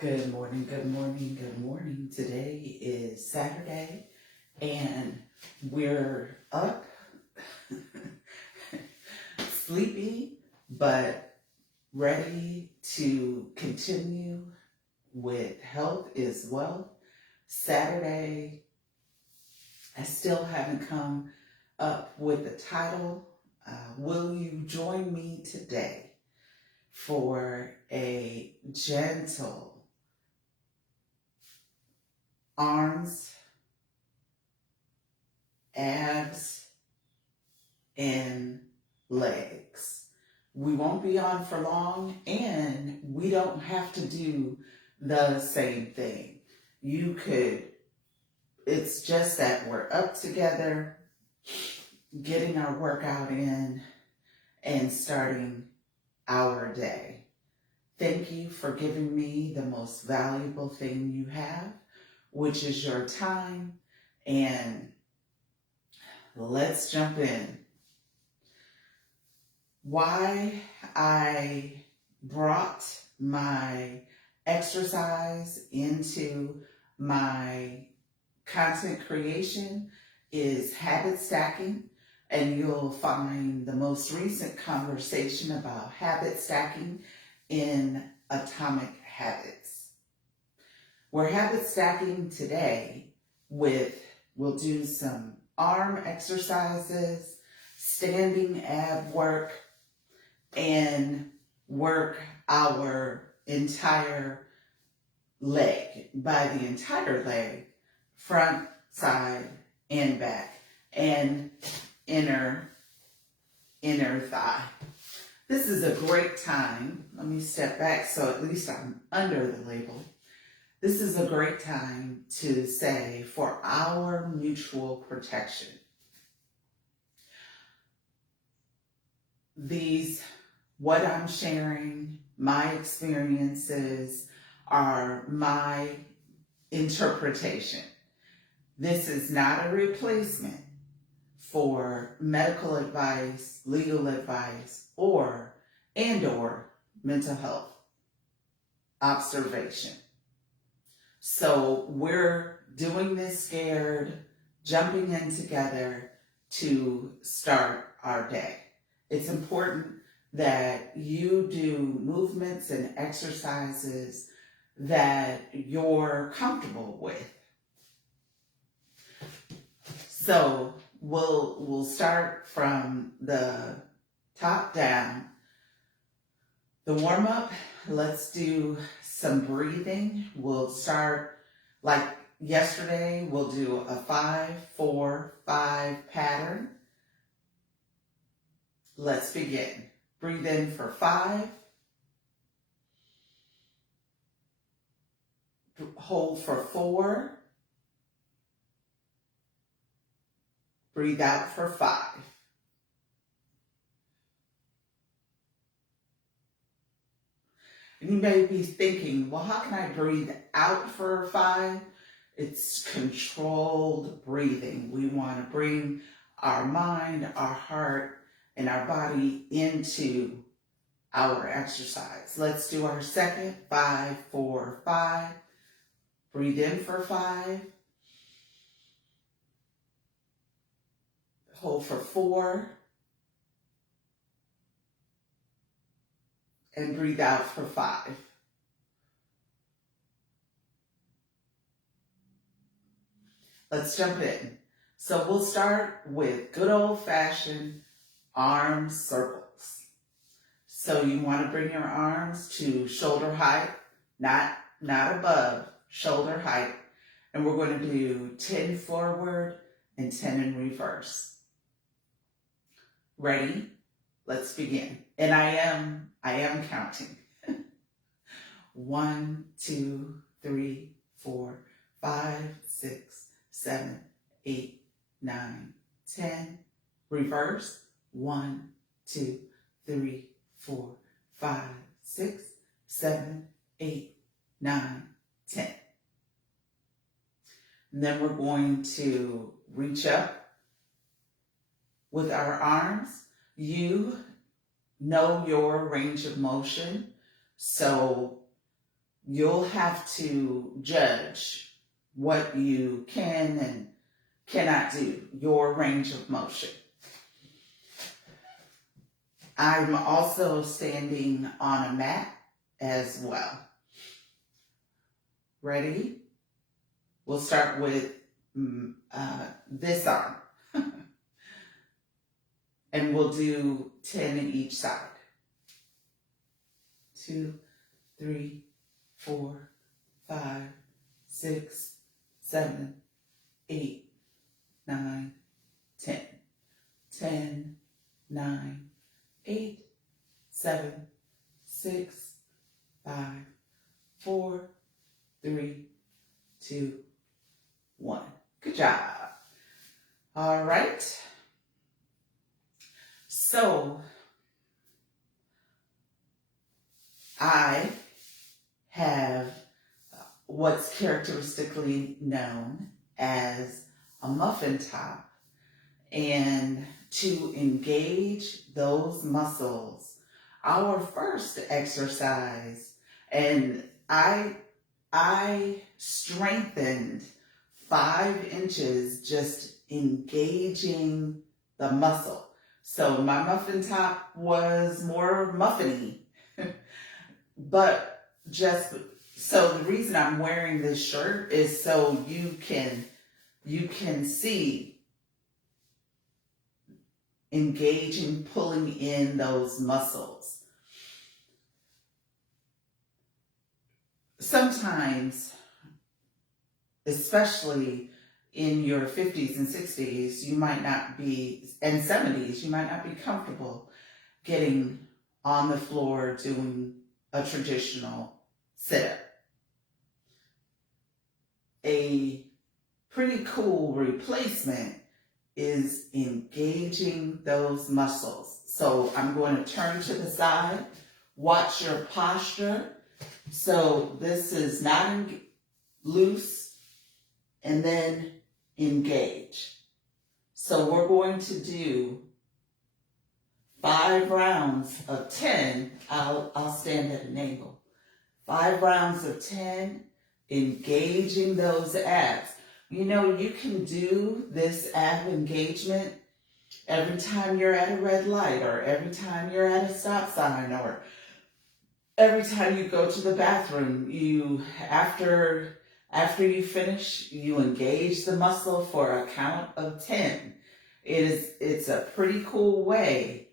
Good morning, good morning, good morning. Today is Saturday and we're up, sleepy, but ready to continue with health is wealth. Saturday, I still haven't come up with the title. Will you join me today for a gentle arms, abs, and legs? We won't be on for long, and we don't have to do the same thing. It's just that we're up together, getting our workout in, and starting our day. Thank you for giving me the most valuable thing you have, which is your time, and let's jump in. Why I brought my exercise into my content creation is habit stacking, and you'll find the most recent conversation about habit stacking in Atomic Habits. We're habit stacking today we'll do some arm exercises, standing ab work, and work our entire leg. By the entire leg, front, side, and back, and inner thigh. This is a great time. Let me step back so at least I'm under the label. This is a great time to say, for our mutual protection. What I'm sharing, my experiences, are my interpretation. This is not a replacement for medical advice, legal advice, or mental health observation. So we're doing this scared, jumping in together to start our day. It's important that you do movements and exercises that you're comfortable with. So we'll start from the top down. The warm up, let's do some breathing. We'll start like yesterday. We'll do a 5-4-5 pattern. Let's begin. Breathe in for 5. Hold for 4. Breathe out for 5. And you may be thinking, well, how can I breathe out for 5? It's controlled breathing. We want to bring our mind, our heart, and our body into our exercise. Let's do our second 5-4-5. Breathe in for 5. Hold for 4. And breathe out for 5. Let's jump in. So we'll start with good old-fashioned arm circles. So you want to bring your arms to shoulder height, not above, shoulder height. And we're going to do 10 forward and 10 in reverse. Ready? Let's begin. And I am counting. 1, 2, 3, 4, 5, 6, 7, 8, 9, 10. Reverse. 1, 2, 3, 4, 5, 6, 7, 8, 9, 10. And then we're going to reach up with our arms. You know your range of motion, so you'll have to judge what you can and cannot do, your range of motion. I'm also standing on a mat as well. Ready? We'll start with this arm. And we'll do 10 in each side. 2, 3, 4, 5, 6, 7, 8, 9, 10. 10, 9, 8, 7, 6, 5, 4, 3, 2, 1. Good job. All right. So I have what's characteristically known as a muffin top. And to engage those muscles, our first exercise, and I strengthened 5 inches just engaging the muscle. So my muffin top was more muffiny, but just so the reason I'm wearing this shirt is so you can see engaging, pulling in those muscles. Sometimes, especially in your 50s and 60s, you might not be, and 70s, you might not be comfortable getting on the floor doing a traditional sit-up. A pretty cool replacement is engaging those muscles. So I'm going to turn to the side, watch your posture. So this is not loose, and then engage. So we're going to do 5 rounds of 10. I'll stand at an angle. 5 rounds of 10, engaging those abs. You know, you can do this ab engagement every time you're at a red light, or every time you're at a stop sign, or every time you go to the bathroom. After you finish, you engage the muscle for a count of 10. It's a pretty cool way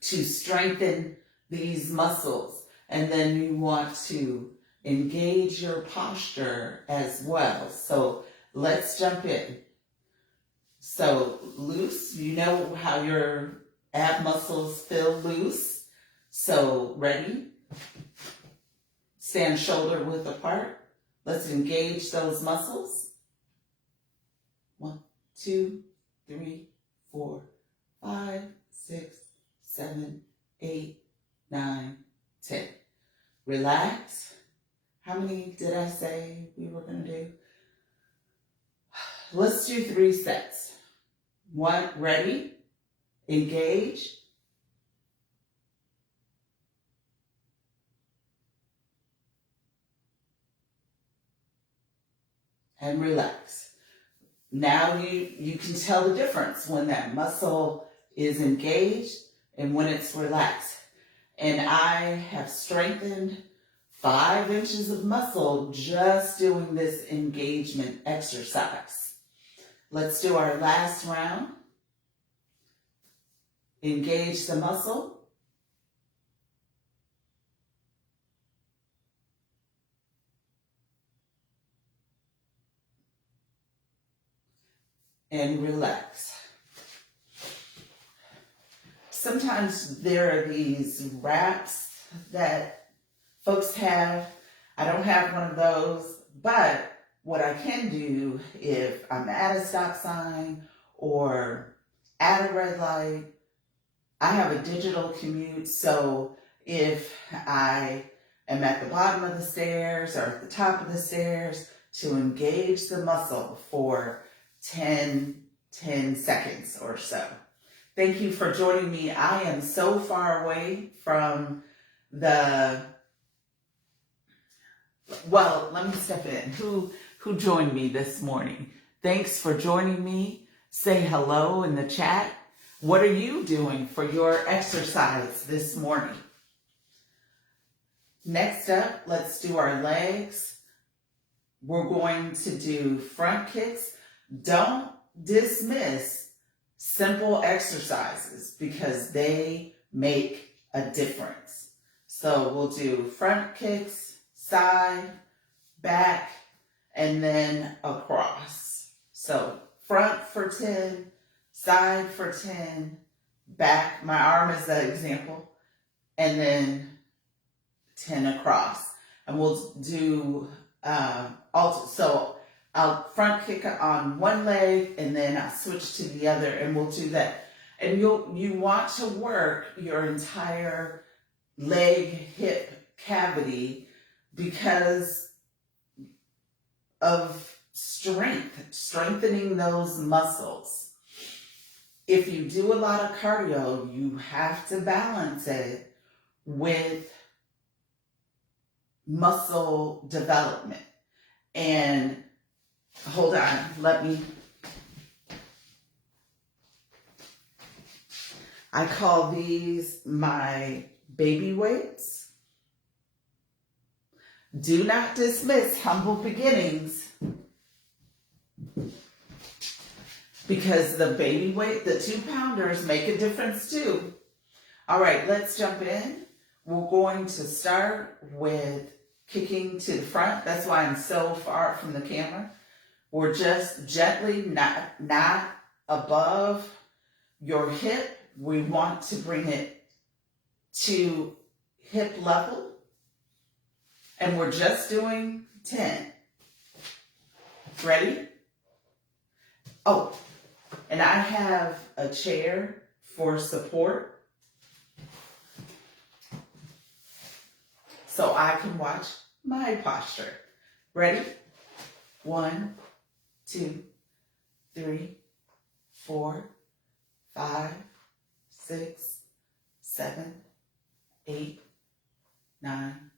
to strengthen these muscles. And then you want to engage your posture as well. So let's jump in. So loose, you know how your ab muscles feel loose. So ready? Stand shoulder width apart. Let's engage those muscles. 1, 2, 3, 4, 5, 6, 7, 8, 9, 10. Relax. How many did I say we were going to do? Let's do 3 sets. 1, ready? Engage. And relax. Now you can tell the difference when that muscle is engaged and when it's relaxed. And I have strengthened 5 inches of muscle just doing this engagement exercise. Let's do our last round. Engage the muscle. And relax. Sometimes there are these wraps that folks have. I don't have one of those, but what I can do if I'm at a stop sign or at a red light, I have a digital commute, so if I am at the bottom of the stairs or at the top of the stairs, to engage the muscle for 10 seconds or so. Thank you for joining me. I am so far away from the Well, let me step in. Who joined me this morning? Thanks for joining me. Say hello in the chat. What are you doing for your exercise this morning? Next up, let's do our legs. We're going to do front kicks. Don't dismiss simple exercises because they make a difference. So we'll do front kicks, side, back, and then across. So front for 10, side for 10, back, my arm is the example, and then 10 across. And we'll do so I'll front kick on one leg and then I'll switch to the other, and we'll do that. And you want to work your entire leg hip cavity because of strengthening those muscles. If you do a lot of cardio, you have to balance it with muscle development. And hold on, I call these my baby weights. Do not dismiss humble beginnings, because the baby weight, the 2-pounders, make a difference too. All right, let's jump in. We're going to start with kicking to the front. That's why I'm so far from the camera. We're just gently, not above your hip. We want to bring it to hip level. And we're just doing 10. Ready? Oh, and I have a chair for support, so I can watch my posture. Ready? 1, 2, 3, 4, 5, 6, 7, 8, 9,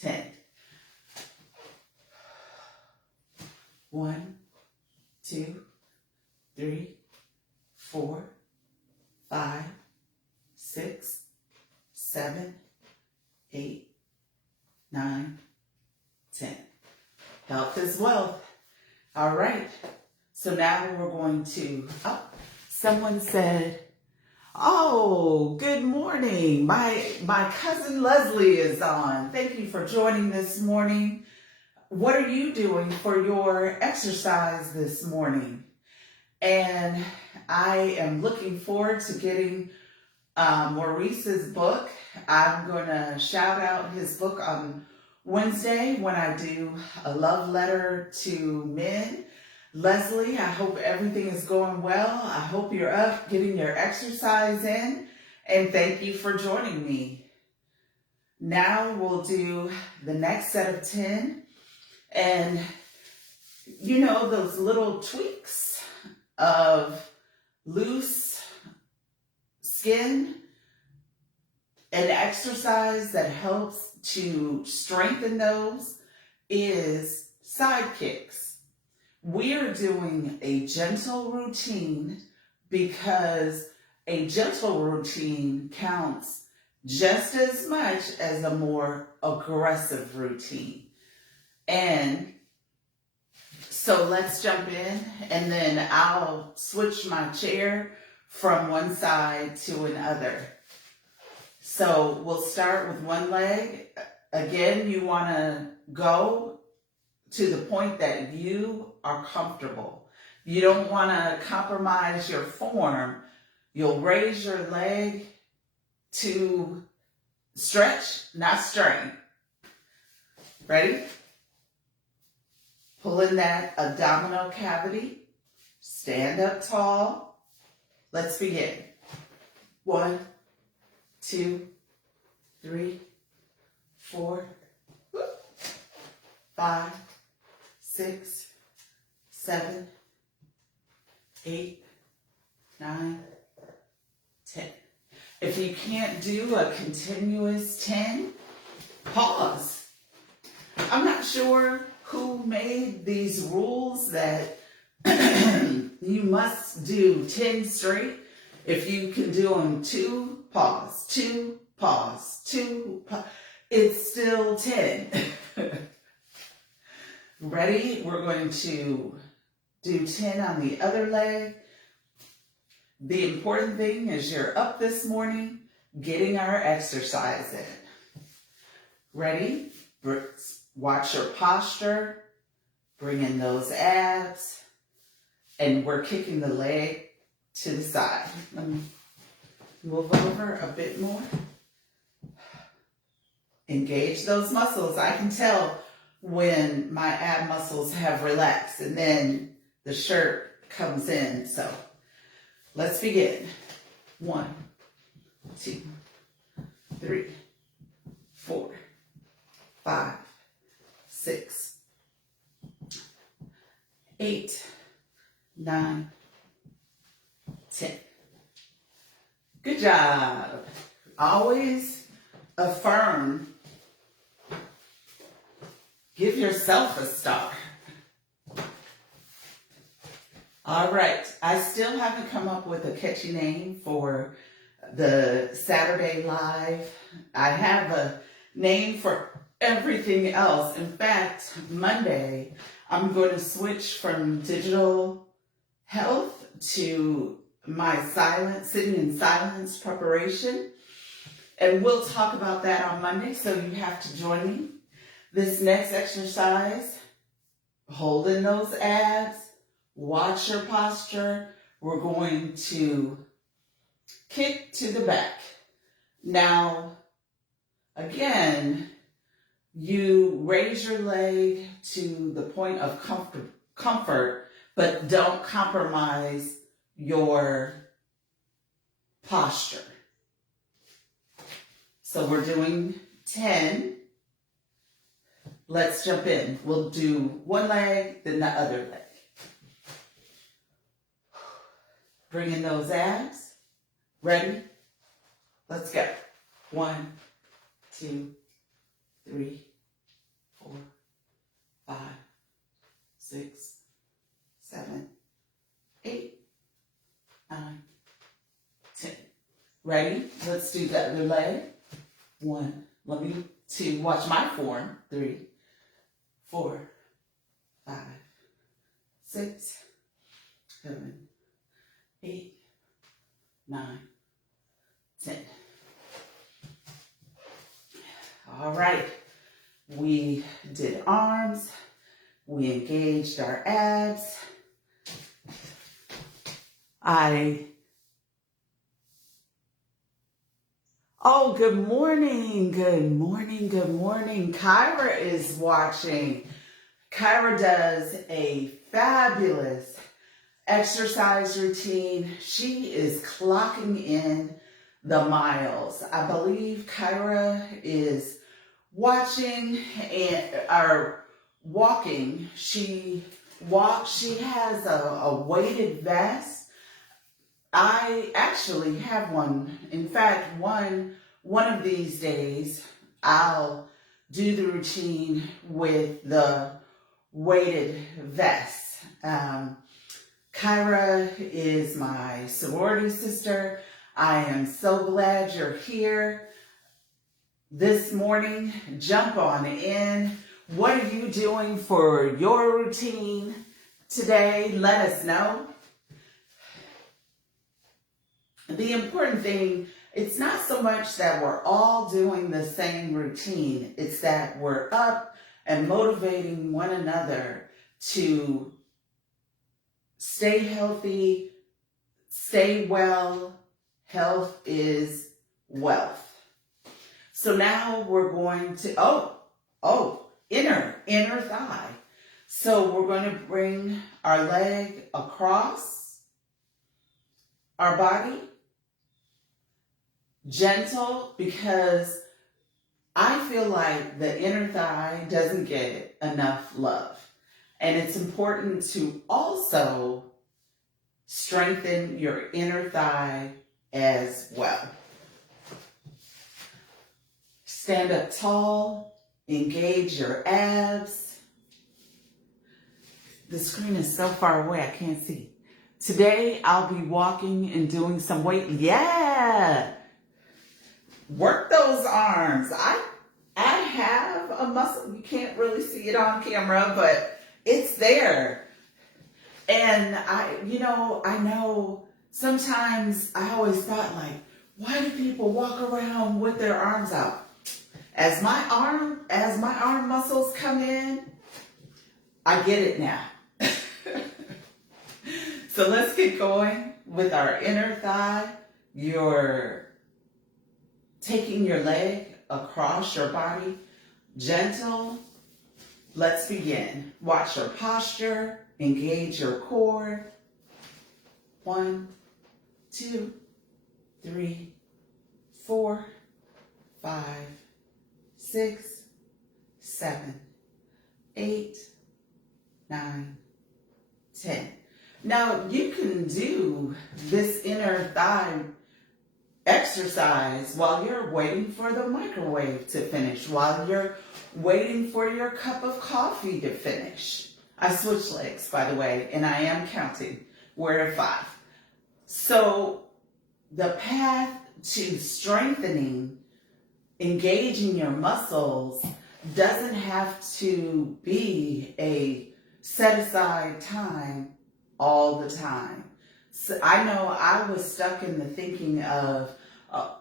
10. 1, 2, 3, 4, 5, 6, 7, 8, 9, 10. Health is wealth. All right. So now we're going to, someone said, oh, good morning. My cousin Leslie is on. Thank you for joining this morning. What are you doing for your exercise this morning? And I am looking forward to getting Maurice's book. I'm going to shout out his book on Wednesday when I do a love letter to men. Leslie, I hope everything is going well. I hope you're up, getting your exercise in, and thank you for joining me. Now we'll do the next set of 10, and you know those little tweaks of loose skin, an exercise that helps to strengthen those is side kicks. We're doing a gentle routine because a gentle routine counts just as much as a more aggressive routine. And so let's jump in, and then I'll switch my chair from one side to another. So we'll start with one leg. Again, you want to go to the point that you are comfortable. You don't want to compromise your form. You'll raise your leg to stretch, not strain. Ready? Pull in that abdominal cavity. Stand up tall. Let's begin. 1, 2, 3, 4, 5, 6, 7, 8, 9, 10. If you can't do a continuous 10, pause. I'm not not sure who made these rules that you must do 10 straight. If you can do them 2, pause, 2, pause, 2, pause, it's still 10. Ready? We're going to do 10 on the other leg. The important thing is you're up this morning, getting our exercise in. Ready? Watch your posture. Bring in those abs. And we're kicking the leg to the side. Let me move over a bit more. Engage those muscles. I can tell when my ab muscles have relaxed, and then the shirt comes in. So let's begin. 1, 2, 3, 4, 5, 6, 8, 9, 10. Good job. Always affirm. Give yourself a star. All right. I still haven't come up with a catchy name for the Saturday Live. I have a name for everything else. In fact, Monday, I'm going to switch from digital health to my sitting in silence preparation. And we'll talk about that on Monday, so you have to join me. This next exercise, holding those abs, watch your posture. We're going to kick to the back. Now, again, you raise your leg to the point of comfort, but don't compromise your posture. So we're doing 10. Let's jump in. We'll do one leg, then the other leg. Bring in those abs. Ready? Let's go. 1, 2, 3, 4, 5, 6, 7, 8, 9, 10. Ready? Let's do the other leg. 1, 2, watch my form. 3, 4, 5, 6, 7, 8, 9, 10. All right. We did arms. We engaged our abs. Oh, good morning. Good morning. Good morning. Kyra is watching. Kyra does a fabulous exercise routine. She is clocking in the miles. I believe Kyra is watching or walking. She walks. She has a weighted vest. I actually have one. In fact, one of these days, I'll do the routine with the weighted vest. Kyra is my sorority sister. I am so glad you're here this morning. Jump on in. What are you doing for your routine today? Let us know. The important thing, it's not so much that we're all doing the same routine. It's that we're up and motivating one another to stay healthy, stay well. Health is wealth. So now we're going to, inner thigh. So we're going to bring our leg across our body. Gentle, because I feel like the inner thigh doesn't get enough love. And it's important to also strengthen your inner thigh as well. Stand up tall, engage your abs. The screen is so far away, I can't see. Today, I'll be walking and doing some weight. Yeah! Work those arms. I have a muscle. You can't really see it on camera, but it's there. And I know sometimes I always thought, like, why do people walk around with their arms out? As my arm muscles come in, I get it now. So let's get going with our inner thigh. You're taking your leg across your body, gentle. Let's begin. Watch your posture, engage your core. 1, 2, 3, 4, 5, 6, 7, 8, 9, 10. Now you can do this inner thigh exercise while you're waiting for the microwave to finish, while you're waiting for your cup of coffee to finish. I switch legs, by the way, and I am counting. We're at 5. So the path to strengthening, engaging your muscles doesn't have to be a set aside time all the time. So I know I was stuck in the thinking of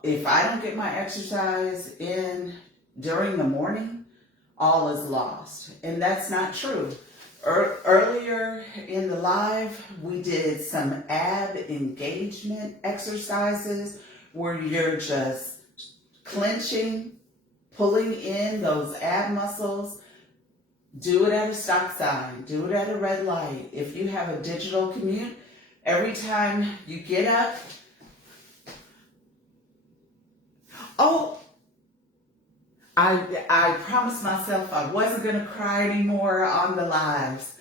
if I don't get my exercise in during the morning, all is lost. And that's not true. Earlier in the live, we did some ab engagement exercises where you're just clenching, pulling in those ab muscles. Do it at a stop sign. Do it at a red light. If you have a digital commute, every time you get up, I promised myself I wasn't going to cry anymore on the lives.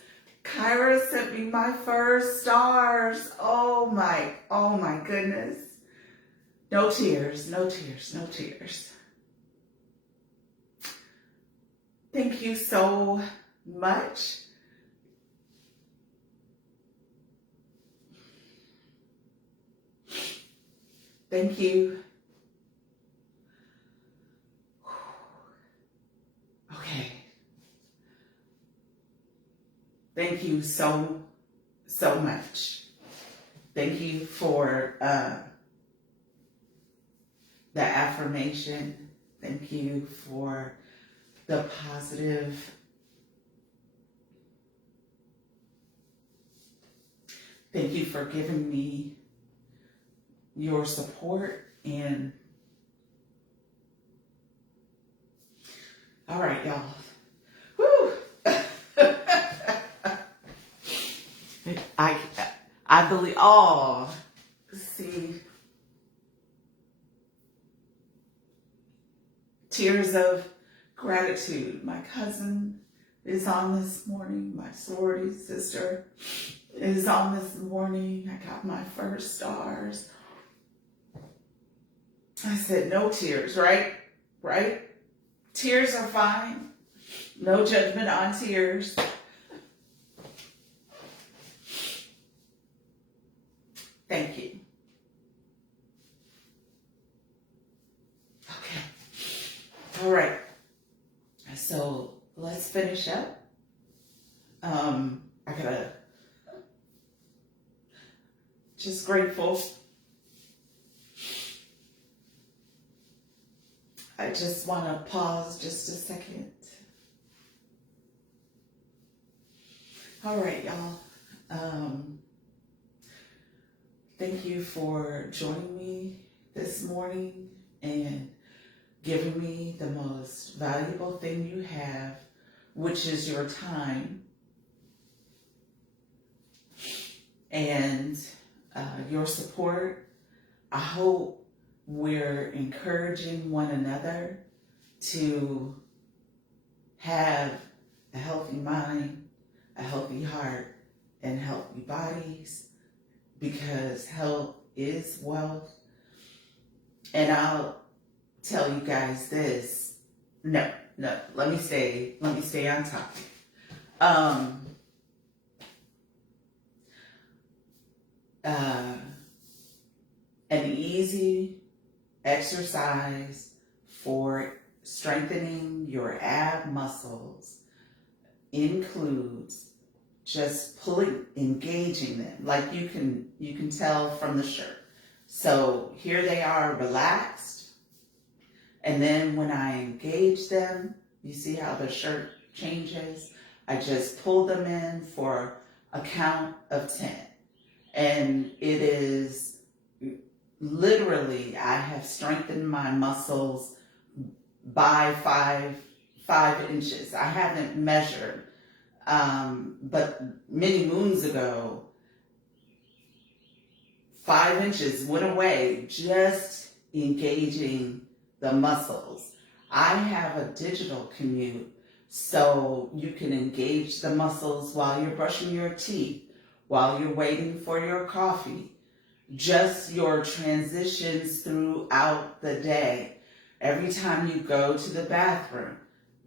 Kyra sent me my first stars. Oh my goodness. No tears, no tears, no tears. Thank you so much. Thank you. Okay. Thank you so much. Thank you for the affirmation. Thank you for the positive. Thank you for giving me your support. And all right, y'all. Woo! I believe, see, tears of gratitude. My cousin is on this morning. My sorority sister is on this morning. I got my first stars. I said, no tears, right? Right? Tears are fine. No judgment on tears. Thank you. Okay. All right. So let's finish up. I gotta, just grateful. I just want to pause just a second. All right, y'all. Thank you for joining me this morning and giving me the most valuable thing you have, which is your time and your support. I hope we're encouraging one another to have a healthy mind, a healthy heart, and healthy bodies, because health is wealth. And I'll tell you guys this. No, no, let me stay on topic. An easy exercise for strengthening your ab muscles includes just engaging them, like you can tell from the shirt. So here they are relaxed, and then when I engage them, you see how the shirt changes? I just pull them in for a count of 10. And it is literally, I have strengthened my muscles by 5 inches. I haven't measured, but many moons ago, 5 inches went away just engaging the muscles. I have a digital commute, so you can engage the muscles while you're brushing your teeth, while you're waiting for your coffee, just your transitions throughout the day. Every time you go to the bathroom,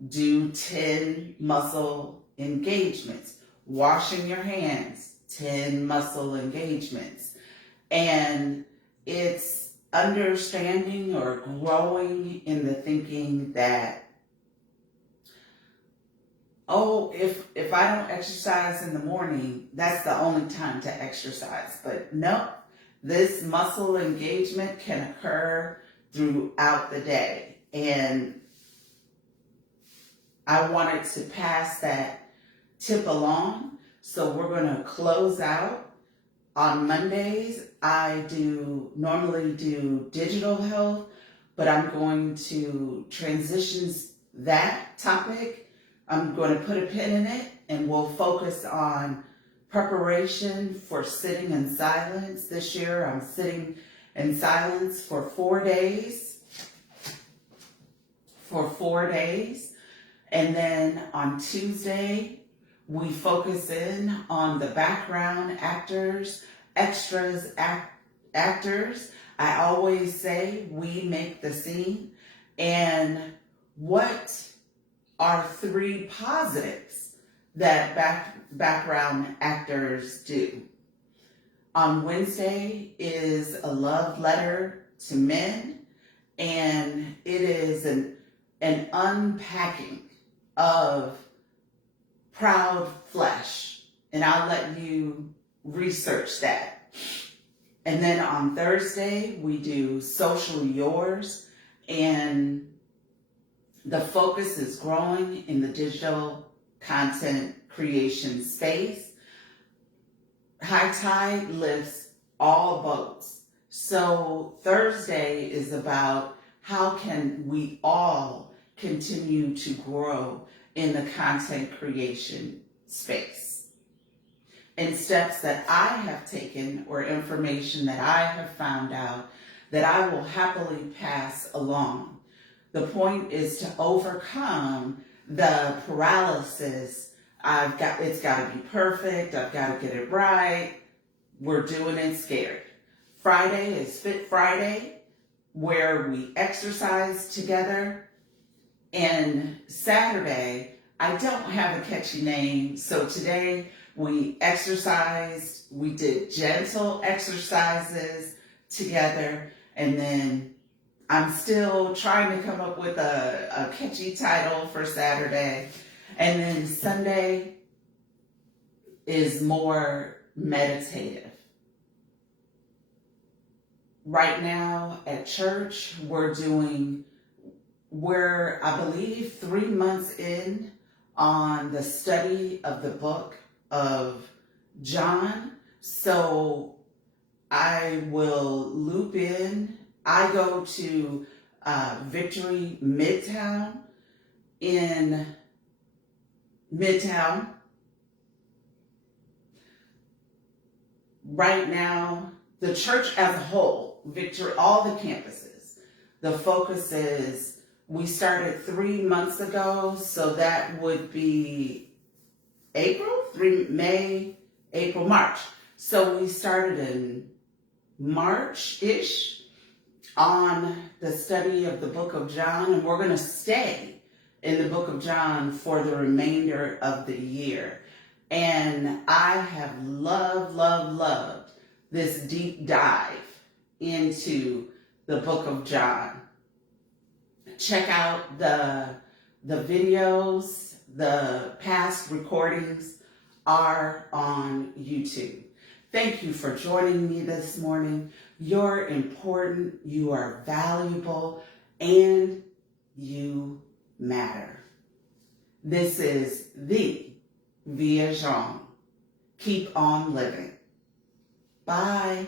do 10 muscle engagements. Washing your hands, 10 muscle engagements. And it's understanding or growing in the thinking that, oh, if I don't exercise in the morning, that's the only time to exercise. But no, this muscle engagement can occur throughout the day. And I wanted to pass that tip along. So we're going to close out. On Mondays, I normally do digital health, but I'm going to transition that topic. I'm going to put a pin in it, and we'll focus on preparation for sitting in silence. This year, I'm sitting in silence for 4 days. And then on Tuesday, we focus in on the background actors, extras, actors. I always say we make the scene. And what are 3 positives that background actors do? On Wednesday is a love letter to men, and it is an unpacking of proud flesh, and I'll let you research that. And then on Thursday, we do Social Yours, and the focus is growing in the digital content creation space. High tide lifts all boats. So Thursday is about how can we all continue to grow in the content creation space. And steps that I have taken or information that I have found out that I will happily pass along. The point is to overcome the paralysis. It's got to be perfect. I've got to get it right. We're doing it scared. Friday is Fit Friday, where we exercise together. And Saturday, I don't have a catchy name, so today we exercised, we did gentle exercises together, and then I'm still trying to come up with a catchy title for Saturday. And then Sunday is more meditative. Right now at church, we're, I believe, 3 months in on the study of the book of John. So I will loop in. I go to Victory Midtown in Midtown. Right now, the church as a whole, Victory, all the campuses, the focus is, we started 3 months ago, so that would be May, April, March. So we started in March-ish on the study of the book of John, and we're going to stay in the book of John for the remainder of the year. And I have loved this deep dive into the book of John. Check out the videos, the past recordings are on YouTube. Thank you for joining me this morning. You're important, you are valuable, and you matter. This is the Via Jean. Keep on living. Bye.